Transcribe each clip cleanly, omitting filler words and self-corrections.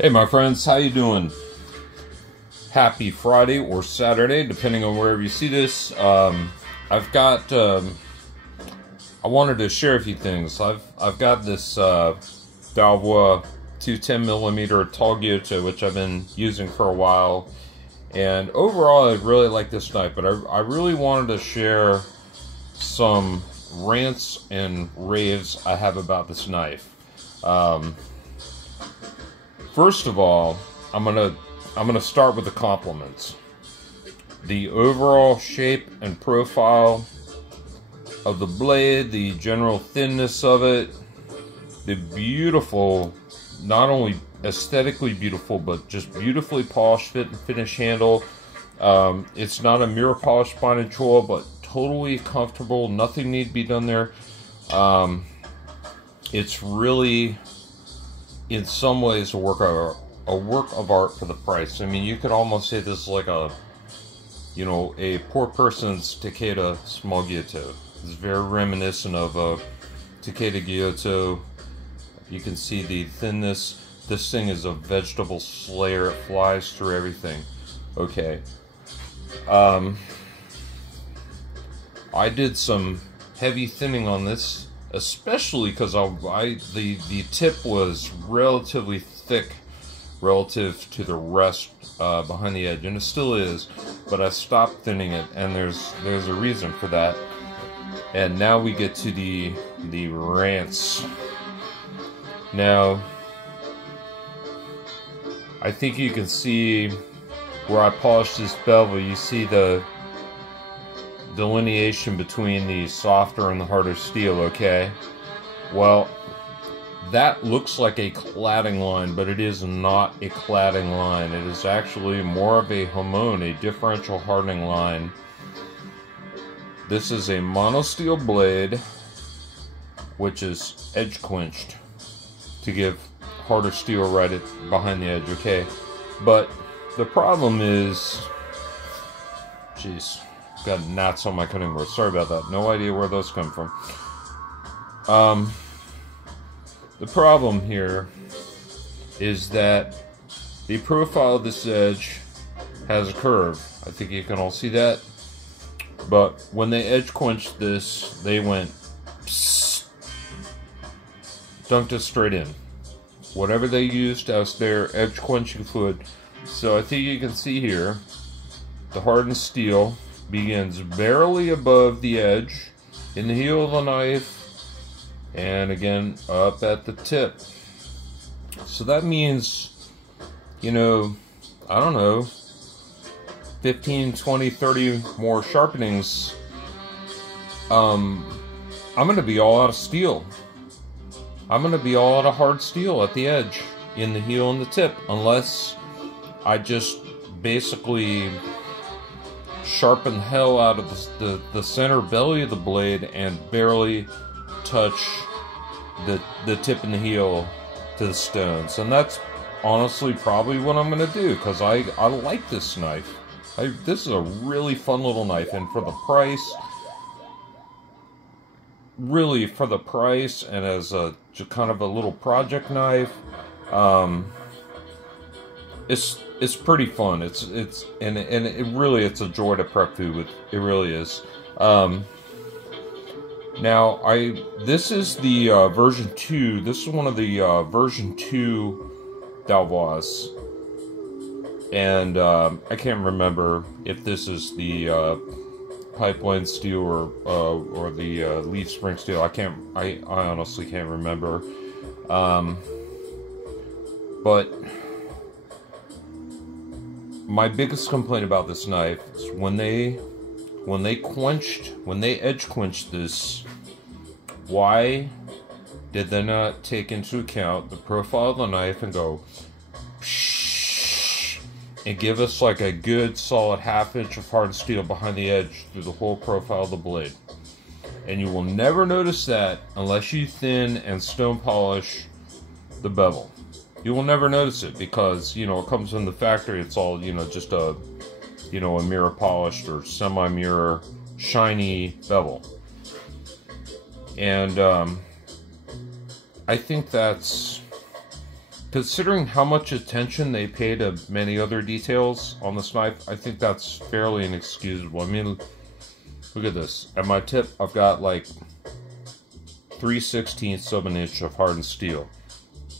Hey my friends, how you doing? Happy Friday or Saturday, depending on wherever you see this. I've got I wanted to share a few things. I've got this Dao Vua 210mm tall gyuto, which I've been using for a while, and overall I really like this knife, but I really wanted to share some rants and raves I have about this knife. First of all, I'm gonna start with the compliments. The overall shape and profile of the blade, the general thinness of it, the beautiful, not only aesthetically beautiful, but just beautifully polished fit and finish handle. It's not a mirror polished fine and choil, but totally comfortable. Nothing need to be done there. It's really, in some ways, a work of art for the price. I mean, you could almost say this is like a poor person's Takeda small gyuto. It's very reminiscent of a Takeda gyuto. You can see the thinness. This thing is a vegetable slayer. It flies through everything. Okay. I did some heavy thinning on this, especially because the tip was relatively thick relative to the rest behind the edge, and it still is, but I stopped thinning it, and there's a reason for that. And now we get to the rants. Now, I think you can see where I polished this bevel. You see the delineation between the softer and the harder steel, okay? Well, that looks like a cladding line, but it is not a cladding line. It is actually more of a homon, a differential hardening line. This is a monosteel blade, which is edge quenched to give harder steel right behind the edge, okay? But the problem is, jeez, got gnats on my cutting board. Sorry about that. No idea where those come from. The problem here is that the profile of this edge has a curve. I think you can all see that. But when they edge quenched this, they went psst, dunked it straight in. Whatever they used as their edge quenching fluid. So I think you can see here, the hardened steel begins barely above the edge in the heel of the knife, and again up at the tip. So that means, I don't know, 15, 20, 30 more sharpenings, I'm gonna be all out of steel. I'm gonna be all out of hard steel at the edge, in the heel and the tip, unless I just basically sharpen the hell out of the center belly of the blade and barely touch the tip and the heel to the stones. And that's honestly probably what I'm going to do, because I like this knife. This is a really fun little knife, and for the price, really for the price, and as a kind of a little project knife, it's pretty fun. It's a joy to prep food with. It really is. Now this is the version 2. This is one of the version 2 Dao Vuas, and I can't remember if this is the pipeline steel or the leaf spring steel. I honestly can't remember. But my biggest complaint about this knife is when they edge quenched this, why did they not take into account the profile of the knife and go psh, and give us like a good solid ½ inch of hardened steel behind the edge through the whole profile of the blade? And you will never notice that unless you thin and stone polish the bevel. You will never notice it, because it comes from the factory. It's all just a mirror polished or semi-mirror shiny bevel. And I think that's considering how much attention they pay to many other details on this knife, I think that's fairly inexcusable. I mean, look at this. At my tip, I've got like 3/16 of an inch of hardened steel.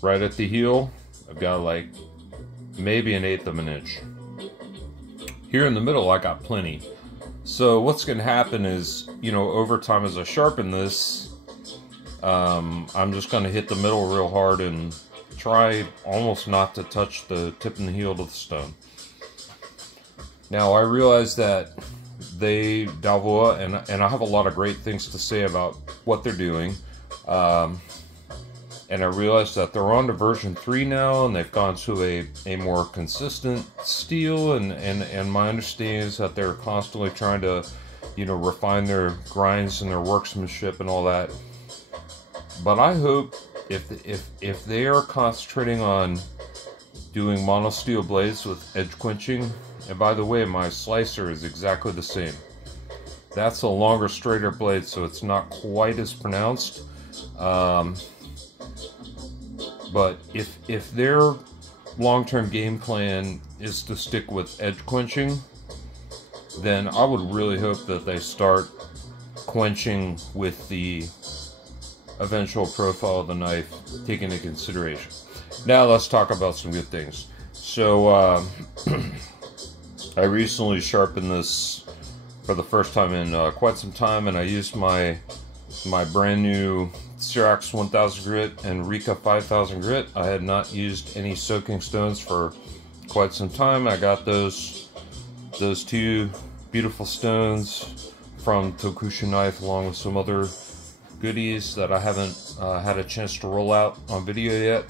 Right at the heel, I've got like maybe 1/8 of an inch. Here in the middle, I got plenty. So what's going to happen is, you know, over time as I sharpen this, I'm just going to hit the middle real hard and try almost not to touch the tip and the heel of the stone. Now I realize that Dao Vua, and I have a lot of great things to say about what they're doing. And I realized that they're on to version 3 now, and they've gone to a more consistent steel, and my understanding is that they're constantly trying to, you know, refine their grinds and their workmanship and all that. But I hope if they are concentrating on doing mono steel blades with edge quenching, and by the way, my slicer is exactly the same. That's a longer, straighter blade, so it's not quite as pronounced. But if their long-term game plan is to stick with edge quenching, then I would really hope that they start quenching with the eventual profile of the knife taken into consideration. Now let's talk about some good things. So I recently sharpened this for the first time in quite some time, and I used my brand new Syrax 1000 grit and Rika 5000 grit. I had not used any soaking stones for quite some time. I got those two beautiful stones from Tokushu Knife, along with some other goodies that I haven't had a chance to roll out on video yet.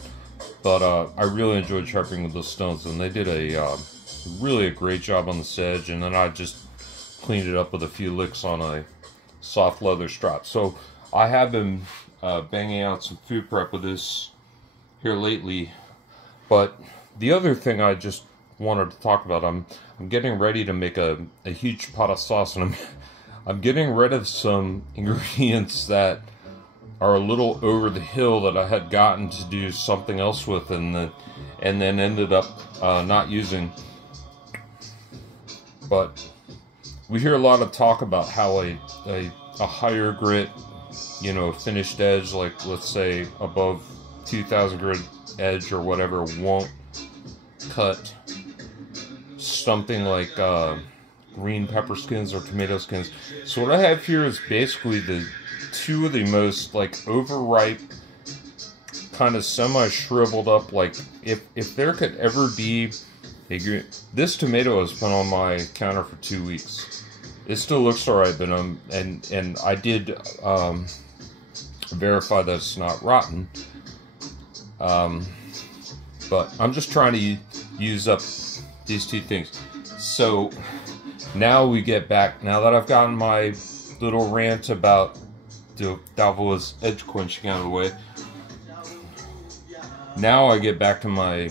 But I really enjoyed sharpening with those stones, and they did really a great job on this edge. And then I just cleaned it up with a few licks on a soft leather strap. So I have been banging out some food prep with this here lately. But the other thing I just wanted to talk about, I'm getting ready to make a huge pot of sauce, and I'm getting rid of some ingredients that are a little over the hill that I had gotten to do something else with, and then ended up not using. But we hear a lot of talk about how a higher grit, you know, finished edge, like let's say above 2000 grit edge or whatever, won't cut something like green pepper skins or tomato skins. So what I have here is basically the two of the most like overripe, kind of semi-shriveled up, like if there could ever be a this tomato has been on my counter for 2 weeks. It still looks alright, but and I did verify that it's not rotten. But I'm just trying to use up these two things. So now we get back, now that I've gotten my little rant about Dao Vua's edge quenching out of the way, now I get back to my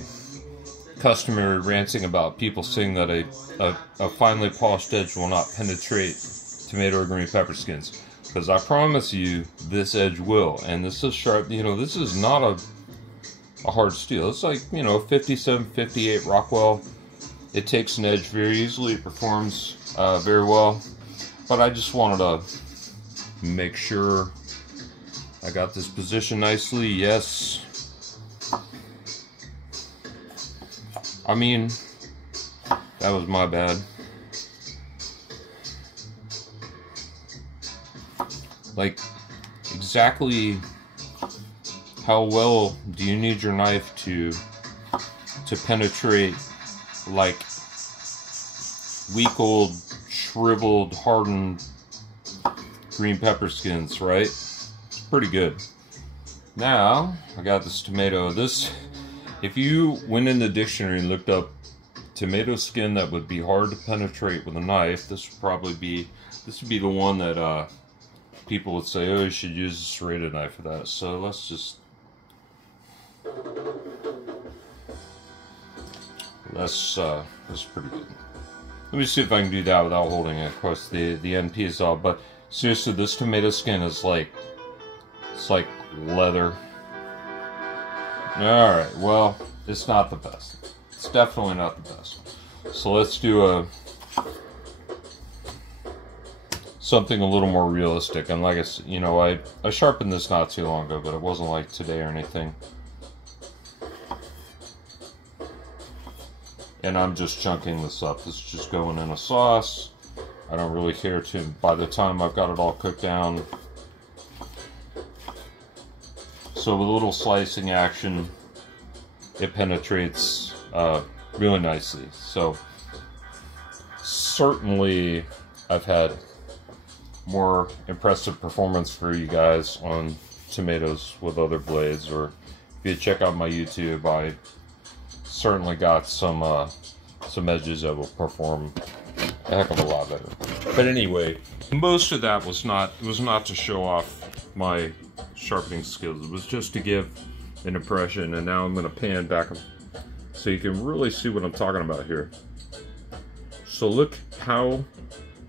customary ranting about people saying that a finely polished edge will not penetrate tomato or green pepper skins. Because I promise you, this edge will. And this is sharp, you know, this is not a hard steel. It's like, you know, 57, 58 Rockwell. It takes an edge very easily. It performs very well. But I just wanted to make sure I got this positioned nicely. Yes. I mean, that was my bad. Like, exactly how well do you need your knife to penetrate like week-old, shriveled, hardened green pepper skins, right? It's pretty good. Now, I got this tomato. This, if you went in the dictionary and looked up tomato skin that would be hard to penetrate with a knife, this would probably be, this would be the one that people would say, oh, you should use a serrated knife for that. So let's just, that's pretty good. Let me see if I can do that without holding it. Of course, the NP is all, but seriously, this tomato skin is like, it's like leather. Alright, well, it's not the best. It's definitely not the best. So let's do something a little more realistic. And like I said, you know, I sharpened this not too long ago, but it wasn't like today or anything. And I'm just chunking this up. This is just going in a sauce. I don't really care to, by the time I've got it all cooked down. So with a little slicing action, it penetrates really nicely. So certainly I've had more impressive performance for you guys on tomatoes with other blades, or if you check out my YouTube, I certainly got some edges that will perform a heck of a lot better. But anyway, most of that was not to show off my sharpening skills. It was just to give an impression. And now I'm going to pan back so you can really see what I'm talking about here. So look how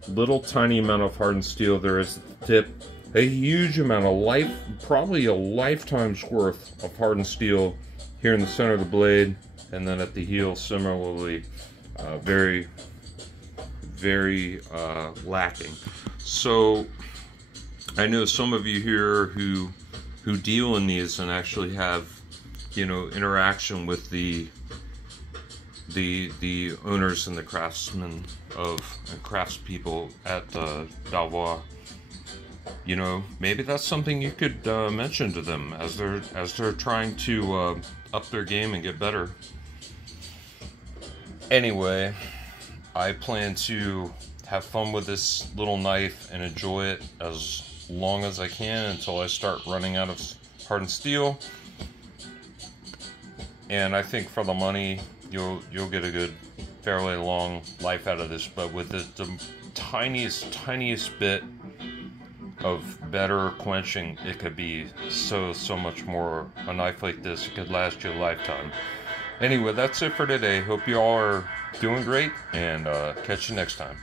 little tiny amount of hardened steel there is at the tip. A huge amount of probably a lifetime's worth of hardened steel here in the center of the blade, and then at the heel similarly, very lacking. So I know some of you here who deal in these and actually have, you know, interaction with the owners and the craftsmen and craftspeople at Dao Vua. You know, maybe that's something you could mention to them as they're trying to up their game and get better. Anyway, I plan to have fun with this little knife and enjoy it as long as I can until I start running out of hardened steel. And I think for the money, you'll get a good, fairly long life out of this. But with the tiniest bit of better quenching, it could be so much more. A knife like this, it could last you a lifetime. Anyway, that's it for today. Hope you all are doing great, and catch you next time.